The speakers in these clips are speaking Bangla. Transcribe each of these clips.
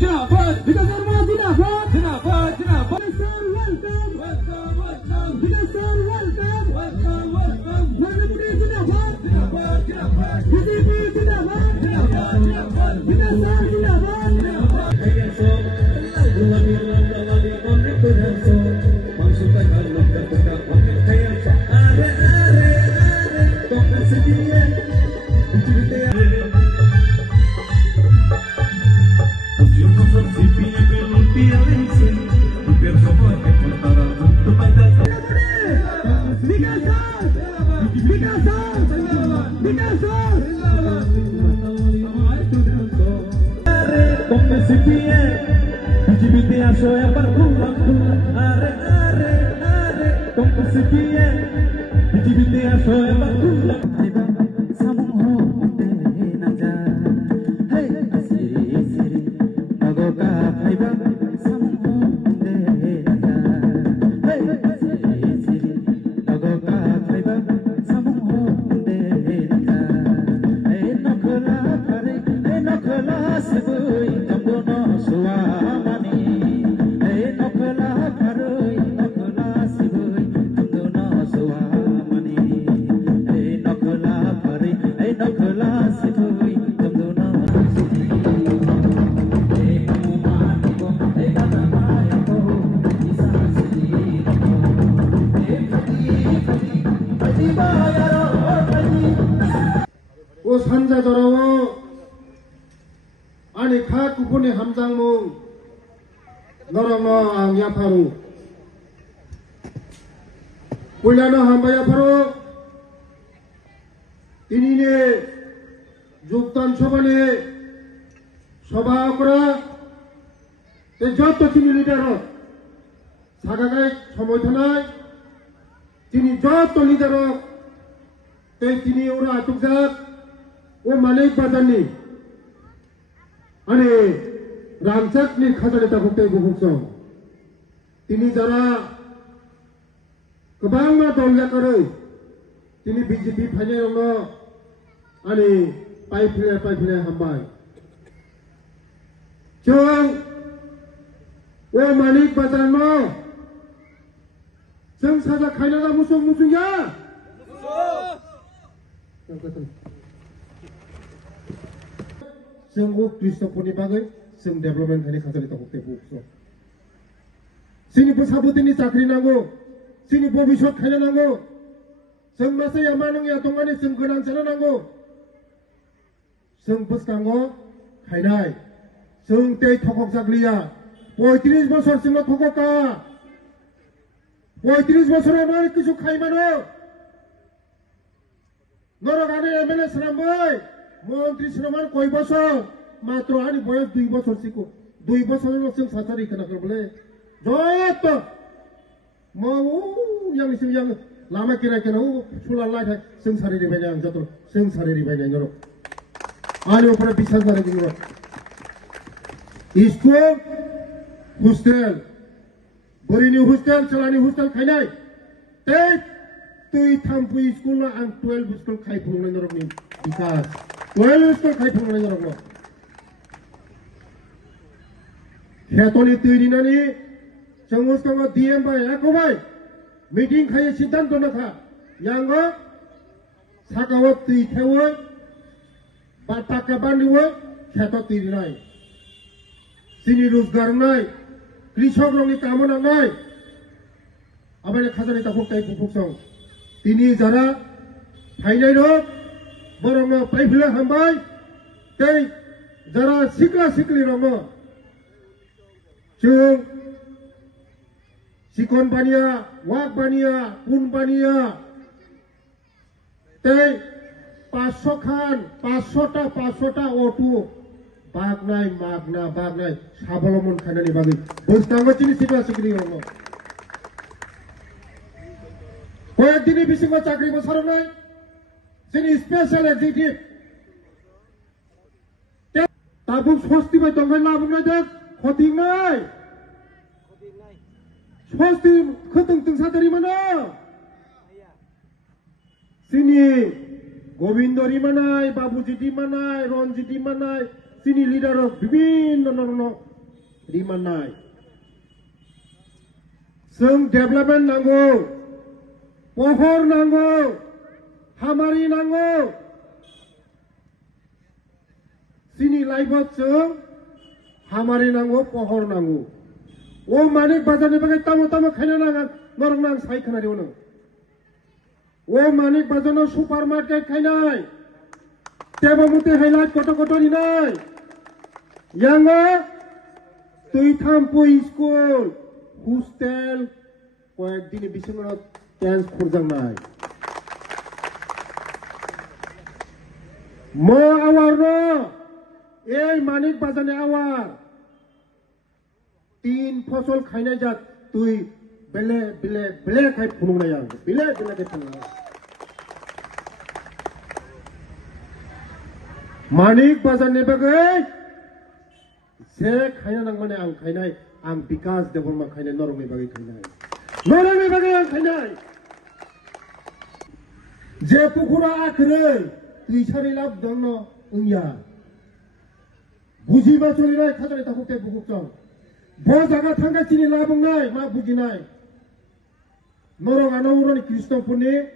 जिंदाबाद विकास शर्मा जिंदाबाद जिंदाबाद जिंदाबाद welcome welcome welcome Vikas sir welcome welcome welcome Narendra जिंदाबाद जिंदाबाद जिंदाबाद बीजेपी जिंदाबाद जिंदाबाद जिंदाबाद विकास सर जिंदाबाद जिंदाबाद 산자 더러워 아니 가 구분의 함장몽 너랑너 앙야파루 볼라너 함바야파루 이니네 যোগদান সভানে সভা করা যত তিনি লিডার সাগাগাই সময় থানায় তিনি যত লিডার তিনি ওরা আটকজাক ও মালিক বাজারনি আনে রামচাকনি খাজানে তাকে বুকুকসং তিনি যারা गोबां दलिया करे তিনি বিজেপি ফাইনাল आने पाइफिले हामबाय जों ओ मालिक बाजार न जों साजा खायना मुसुं मुसुंया जों ओ कृष्णपुरनि बागै जों डेभलपमेन्ट खायनि खाजानि ताखौ बुकसो जोंनि फोसाबोथिनि साख्रि नांगौ जोंनि भबिष्यत खायना नांगौ जों मासे यामा नोंया दंगानि जों गोनां जानो नांगौ जों बोसकांगो खायनाय जों ते थकक जाग्लिया 35 बोसोरसिम थकका 35 बोसोरावनो किछु खायमानो नरगानि एमएलए सारामबाय मन्त्रि सारामान कय बोसोर मात्र आनि बयस 2 बोसोरसिको 2 बोसोरनो जों सासारि खोनाखोबले जत मावो यांसिम यां लामा किराय केनो सुला लाय जों सारि रिबायनाय आं जत जों सारि रिबायनाय नर आने ऊपर बिसार जाने की जरूरत स्कूल हॉस्टल बोरीनी हॉस्टल चलानी हॉस्टल खायनाय ते तुई थामपु स्कूल ना आं 12 स्कूल खायफुंनाय नरकनि बिकास 12 स्कूल खायफुंनाय नरक हेतोनि तुइरिनानि जोंसकांगा डीएम बाय याकोबाय मीटिंग खाय सिद्धांत नखा यांगो साकाव तुइ थेवय बाटाका बान्दिवो खेतो तिरिनाय सिनि रोजगार नाय कृषक रंनि कामना नाय आबाने खाजानि ताखौ ताइ बुफुकसं तिनि जारा फाइनाय रो बरंनो पाइफिले हामबाय तै जारा सिक्ला सिक्लि रंग जों सिकन बानिया वाक बानिया पुन बानिया तै 500 खान 500टा अटो बागनाय मागना बागनाय साबलमन खायनानि बागै बोसकांगो चिनि सिक्ला सिक्लि रंग कयेक दिननि बिसिङाव चाकरि बसारनाय जोंनि स्पेशल एक्जिकिउटिभ ताबुक सस्तिबाय दंगाय लाबुंनाय दे खथिंनाय सस्ति खोथों सादारि मानो जोंनि गोविंद रिमानाय बाबुजी दिमानाय Ranjit दिमानाय sini leader of bibin no rimanai sung development nango pohor nango hamari nango sini live sung hamari nango pohor nango o manik bazar ni bagai tamo khaina nang norong nang sai khana reono o manik bazar no supermarket khainai tebo mute highlight koto ni nai yanga tuithampo school hostel koek dini bisingo chance khurjang nai mo awar no ei manik bazar ni awar तीन फसल खाने जात तुई बेले खाई फुनुंग ना यार बेले खाई फुनुंग मानिक बाजार ने बगे से खाया नंग मने आं खाइनाय आं विकास देवरमा खाइनाय नरम ने बगे खाइनाय नरम ने बगे आं खाइनाय जे पुखुरा आखरै तुई सारि लाभ दंनो उंया बुजिबा चलिनाय खाजानि ताखुते बुकुकजों bo jaga thangga chini labungnai ma bujinai norong anawurani kristopuni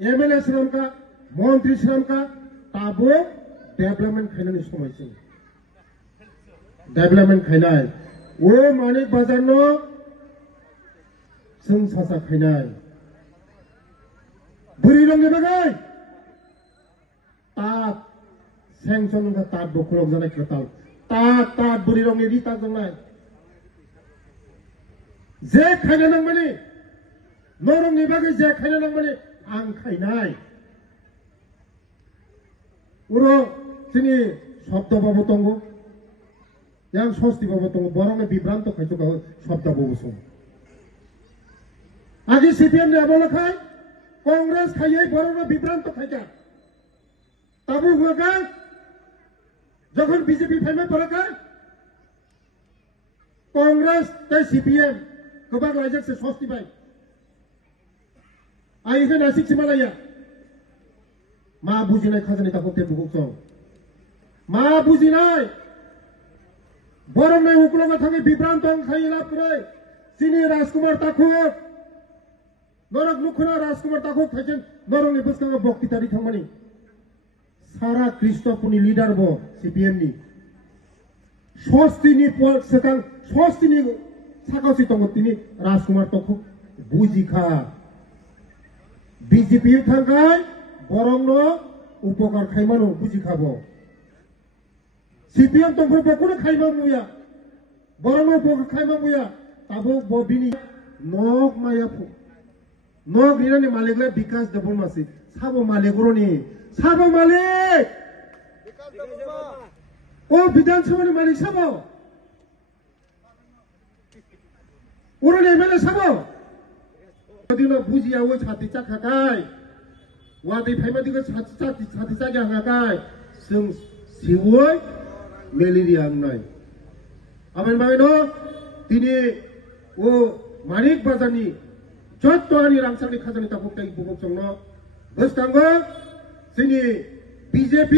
MLA sramka montri sramka tabo development khainani somaising development khainai o manik bazar no sung sasa khainai buri rongi bagai tat sengson ka tat bokulok janai ketal tat buri rongi rita janai जे खाइना नांगमानि नरंनि बागै जे खाइना नांगमानि आं खाइनाय उरो जोंनि शब्द बाबो दंगो yang षष्ठी बाबो दंगो बरंनि बिब्रान्त खाइजोगा शब्द बाबो सम आगि CPM नि आबलखाय कांग्रेस खायै बरंनि बिब्रान्त खाइजा ताबु हुगा যখন বিজেপি ফাইমে बरखाय कांग्रेस ते CPM गोबां लाइजाकसे षष्ठी बाय आइखौ नासिक सिमालाया मा बुजिनाय खाजानि ताखुते बुकुकजों मा बुजिनाय बरंनाय उकलंगा थाङै बिब्रान्त खाइला पुरै सिनि राजकुमार ताखुक नरक मुखना राजकुमार ताखुक थाइजों नरंनि बसकाङा बक्तितारि थांमानि सारा क्रिस्टपुनि लिडार बो CPM नि षष्ठीनि सेकां षष्ठीनि साकावसि दङ तिनि राजकुमार तखु बुजिखा बीजेपी थांगाय बरंनो उपकार खाइमानो बुजिखाबो CPM तखु बकुनो खाइमामुया बरंनो उपकार खाइमामुया ताबो बबिनि नक मायाफु नक रिनानि मालिकले विकास देबरमासि साबो मालिकरनि साबो मालिक विकास देबरमा ओ विधानसभानि मालिक साबो उरन MLA साबो दिनो बुजिया वो छाती चाखागाय वादै फाइमादिखौ छाती चाखा हागाय जों सिवै मेलेरिया आंनाय आबान बायनो दिनै ओ मानिक बाजारनि जत्त'आनि रांसारनि खाजानि ताखुकताय बुकुकजोंनो गोसकांगो जोंनि BJP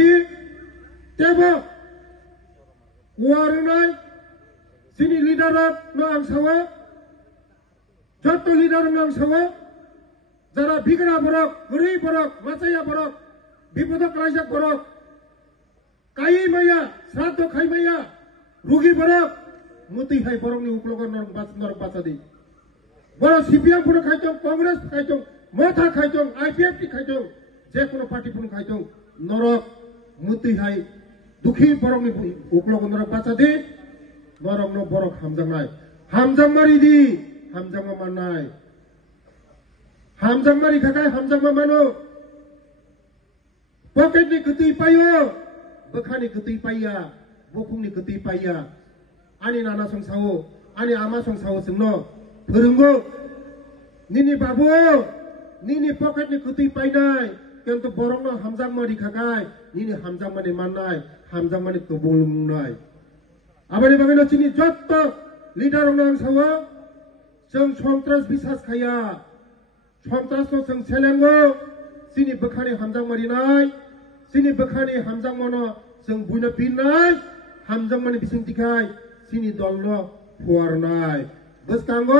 तेबो वारनाय जोंनि लिडारनो आं सावो जत्तो लिडार नाम सावो जरा बिगड़ा बरक गुरी बरक माचाया बरक विपदक रायजक बरक काई मैया श्राद्ध खाई मैया रुगी बरक मुति हाय बरकनि उकलग नरक बाचादि बर CPM पुनो खाइजों कांग्रेस खाइजों मथा खाइजों IPF खाइजों जे कोनो पार्टी पुनो खाइजों नरक मुति हाय दुखी बरकनि उकलग नरक बाचादि नरकनो बरक हामजांनाय हामजांमारिदि हामजांमा माननाय हामजांमारि खाखाय हामजांमा मानो पकेटनि गतै पायो बोखानि गतै पाया बखुंनि गतै पाया आनि नाना संसावो आनि आमा संसावो जोंनो फोरोंगो निनि बाबु निनि पकेटनि गतै पायनाय किन्तु बरंनो हामजांमारि खाखाय निनि हामजांमानि माननाय हामजांमानि तबुलुंनाय आबानि बागैनो चिनि जत्त लिडार नां सावो जों सन्त्रास बिसास खाया सन्त्रासनो जों सेलेंगो सिनि बोखानि हामजांमारिनाय सिनि बोखानि हामजांमानो जों बुइनो बिननाय hamjangmani bisingtikai sini dolno puarnai boskango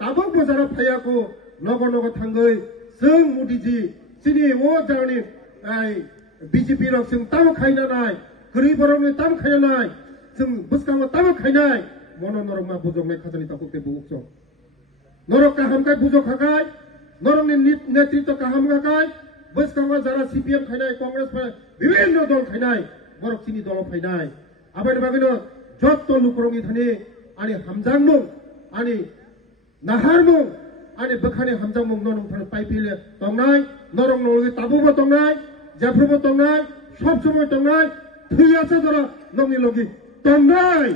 tabok bojara phayako nogo nogo thangai sung mudiji sini wo jarni ai BJP rok sung tam khaina nai gari borong ni tam khaina nai sung boskango tam khainai mono norok ma bujoknai khajani takukte bukso norok kaham kai bujok hakai norok ni netritwa kaham hakai boskango jara CPM khainai Congress bibhinno dol khainai borok sini dol khainai abani bagino jotto lukrongi thani ani hamjangmung ani naharmung ani bakhani hamjangmung norong thani paipile tongnai norong norgi tabubo tongnai jafrubo tongnai sob somoy tongnai thuyasa jara nongni logi tongnai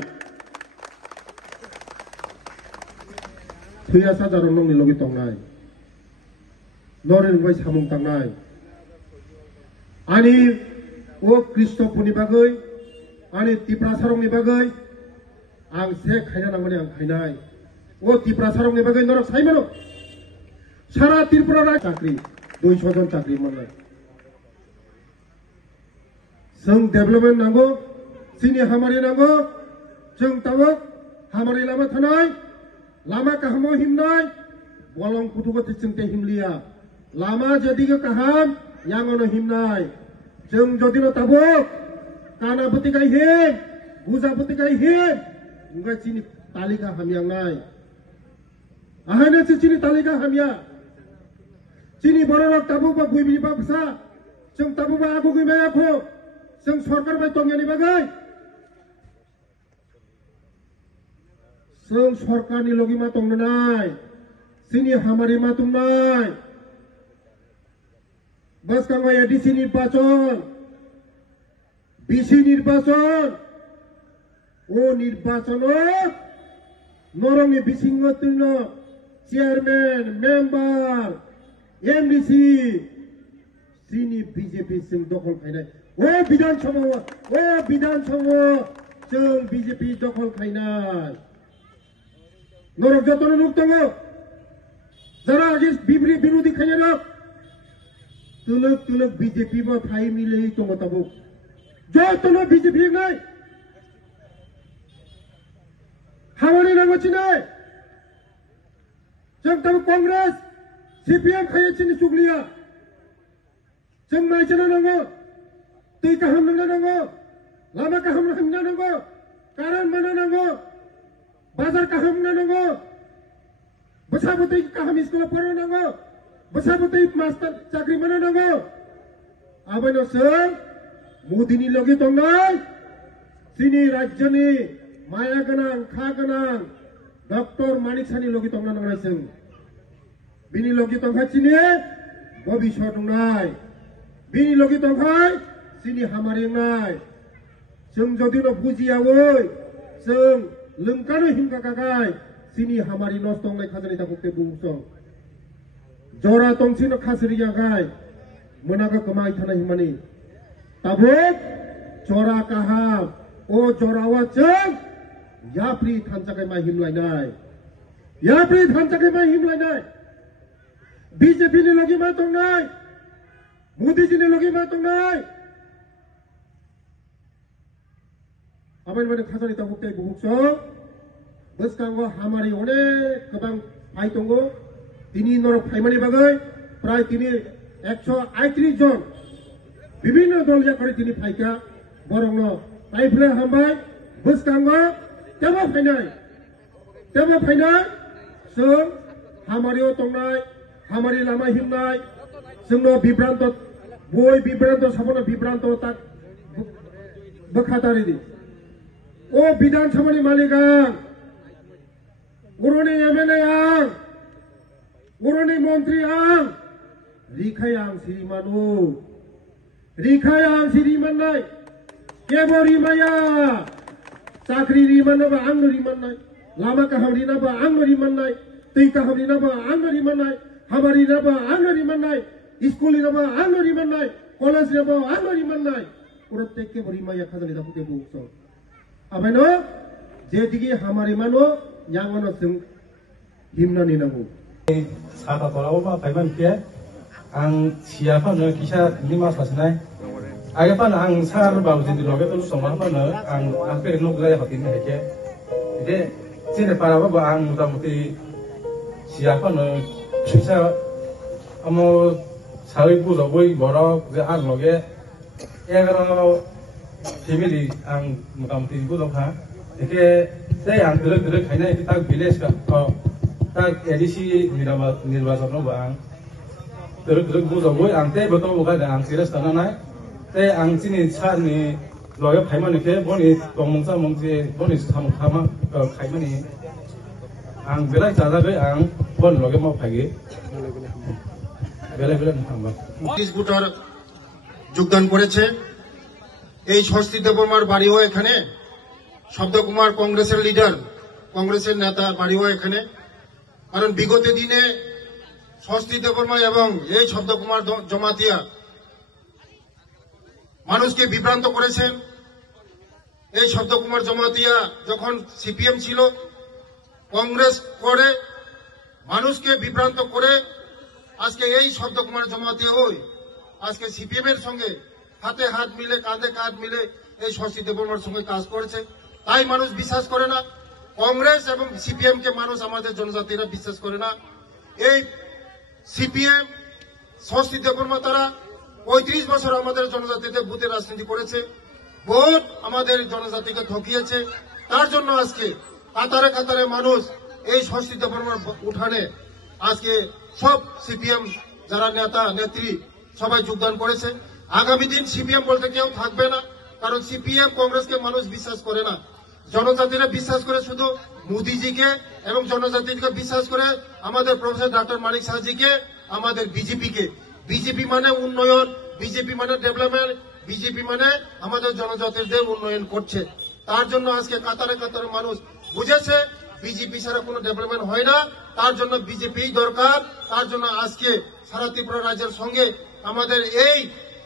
thuyasa jara nongni logi tongnai norin bai samung tangnai ani o Kristo puni bagai ani tipra sarong ni bagai ang se khaina nangmani ang khainai o tipra sarong ni bagai norok saimano sara tirpura ra chakri 200 jon chakri manai sung development nango sini hamari nango jeng tawak hamari lama thanai lama kahamo himnai bolong kutugo tisingte himlia lama jadi ke kaham yang ono himnai jeng jodino tabok kana butikai him buza butikai him enggak sini talika hamyang nai ahana sini talika hamya sini borok tabuk ba buibi ba bsa jeng tabuk ba aku gimai aku jeng sarkar ba tongyani bagai jeng sarkar ni logi ma tongnai sini hamari ma tongnai bas kangwa ya di sini nirbachon bisi nirbachon o nirbachon norong ni bisingo tulno chairman member MDC sini BJP sing dokol khainai o bidan sabha jeng BJP dokol khainai norok jotono nuktongo jara agis birudi khaina tuluk BJP ba phai mile tongo tabuk jotono BJP nai hamari nango chinai jeng tabu Congress CPM khaya chini chukliya jeng mai chana nango tui kaham nango lama kaham nango karan mana nango bazar kaham nango basabuti kaham iskola paro nango basabuti master chakri mana nango abano sir mudini logi tongnai sini rajyani maya ganang kha ganang Dr. Manik Sani logi tongna nangnai sing bini logi tongkhai sini bobishot tongnai bini logi tongkhai sini hamari nai jeng jodino bujiawoi jeng lengkano himka kakai sini hamari nos tongnai khajani takukte bungso jora tongsino khasri yagai monaga kamai thana himani tabuk jora kaham o jorawa jeng yapri thanchakai mai himlainai yapri thanchakai mai himlainai BJP ni logi ma tongnai Modi ji ni logi ma tongnai abain mane khajani takukte bungso boskango hamari onek gobang phai tongo tini norok phaimani bagai prai tini 138 jon bibhinno dol yakore tini phaika borongno paifle hambai boskango tebo phainai sung hamario tongnai hamari lama himnai sungno bibranto boi bibranto sabono bibranto tak bakhatari di o bidan sabani maligang urone MLA ang urone montri ang rikhayang siriman nai kebo rimaya chakri riman ba ang riman nai lama kaham rina ba ang riman nai tei kaham rina ba ang riman nai hamari na ba ang riman nai school na ba ang riman nai college na ba ang riman nai protek kebo rimaya khajani dakute bukso abeno jedigi hamari mano yangono sing himnani nangu 사다 돌아오마 발만 피해 ang siapa no kisah lima pasnai आगे पाना आं सार बाबुजी लगे तो समा पाना आं पे नुक जाय हतिन हेके इदे सिने पाराबा आं मुतामुति सिया पाना फिसा अमो सावै बुजाबै बरक जे आं लगे 11 फेमिली आं मुतामुति बुजाखा एके ते आं दरक खायना ताक विलेज का ताक एडिसी निर्वाचन नो आं दरक बुजाबै आं ते बतो बगा आं सिरियास थानाय ते आं सिनि सारनि लगे फायमानिके बनि तंमंसा मंजे बनि सामखामा खायमानि आं बेलाय जाजाबै आं बन लगे मावफागे বেলা বেলা থামবা 30 ভোটার যোগদান করেছে এই ষষ্ঠী দেববর্মার বাড়িও এখানে শব্দকুমার কংগ্রেসের লিডার কংগ্রেসের নেতা বাড়িও এখানে কারণ বিগত দিনে ষষ্ঠী দেববর্মা এবং এই শব্দকুমার জমাতিয়া মানুষকে বিভ্রান্ত করেছেন এই শব্দকুমার জমাতিয়া যখন সিপিএম ছিল কংগ্রেস করে মানুষকে বিভ্রান্ত করে আজকে এই শব্দকুমার জমাতিয়া হই আজকে সিপিএম এর সঙ্গে হাতে হাত মিলে কাঁধে কাঁধ মিলে এই ষষ্ঠী দেববর্মার সঙ্গে কাজ করেছে তাই মানুষ বিশ্বাস করে না কংগ্রেস এবং সিপিএম কে মানুষ আমাদের জনজাতিরা বিশ্বাস করে না এই সিপিএম ষষ্ঠী দেববর্মা তারা 35 বছর আমাদের জনজাতিতে বুথে রাজনীতি করেছে ভোট আমাদের জনজাতিকে ঠকিয়েছে তার জন্য আজকে কাতারে কাতারে মানুষ এই ষষ্ঠী দেববর্মার উঠানে আজকে সব সিপিএম যারা নেতা নেত্রী সবাই যোগদান করেছে আগামী দিন সিপিএম বলতে কেউ থাকবে না কারণ সিপিএম কংগ্রেসকে মানুষ বিশ্বাস করে না জনজাতিরা বিশ্বাস করে শুধু মোদিজিকে এবং জনজাতিকে বিশ্বাস করে আমাদের প্রফেসর ডক্টর মানিক সাহাজিকে আমাদের বিজেপি মানে উন্নয়ন বিজেপি মানে ডেভেলপমেন্ট বিজেপি মানে আমাদের জনজাতিদের উন্নয়ন করছে তার জন্য আজকে কাতারে কাতারে মানুষ বুঝেছে বিজেপি ছাড়া কোনো ডেভেলপমেন্ট হয় না তার জন্য বিজেপি দরকার তার জন্য আজকে সারা ত্রিপুরা রাজ্যের সঙ্গে আমাদের এই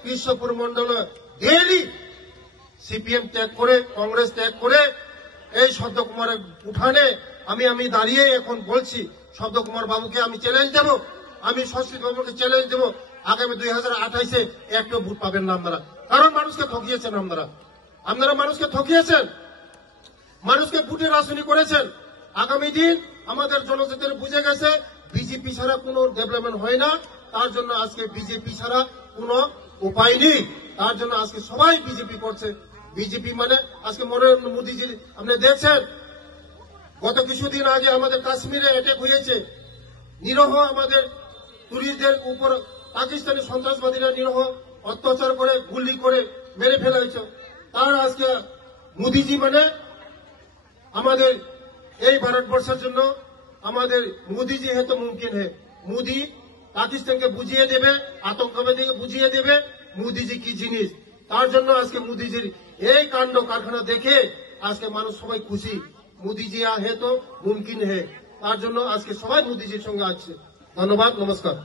কৃষ্ণপুর মন্ডলে ডেইলি সিপিএম ত্যাগ করে কংগ্রেস ত্যাগ করে এই শব্দকুমারের উঠানে আমি দাঁড়িয়ে এখন বলছি শব্দকুমার বাবুকে আমি চ্যালেঞ্জ দেব আমি ষষ্ঠী বাবুকে চ্যালেঞ্জ দেব আগামী 2028-এ একটু ভোট পাবেন না আপনারা কারণ মানুষকে ঠকিয়েছেন আপনারা মানুষকে ঠকিয়েছেন মানুষকে ভোটে রাজনীতি করেছেন আগামী দিন আমাদের জনজাতির বুঝে গেছে বিজেপি ছাড়া কোনো ডেভেলপমেন্ট হয় না তার জন্য আজকে বিজেপি ছাড়া কোনো উপায় নেই তার জন্য আজকে সবাই বিজেপি করছে বিজেপি মানে আজকে নরেন্দ্র মোদীজি আপনি দেখছেন গত কিছুদিন আগে আমাদের কাশ্মীরে অ্যাটাক হয়েছে নিরহ আমাদের টুরিস্টদের উপর পাকিস্তানি সন্ত্রাসবাদীরা নিরহ অত্যাচার করে গুলি করে মেরে ফেলা হয়েছে তার আজকে মোদীজি মানে আমাদের এই ভারতবর্ষের জন্য আমাদের মোদীজি হেতু মুমকিন है মোদী পাকিস্তানকে বুঝিয়ে দেবে আতঙ্কবাদীকে বুঝিয়ে দেবে মোদীজি কি জিনিস তার জন্য আজকে মোদীজির এই কাণ্ড কারখানা দেখে আজকে মানুষ সবাই খুশি মোদীজি হেতু মুমকিন है তার জন্য আজকে সবাই মোদীজির সঙ্গে আছে ধন্যবাদ নমস্কার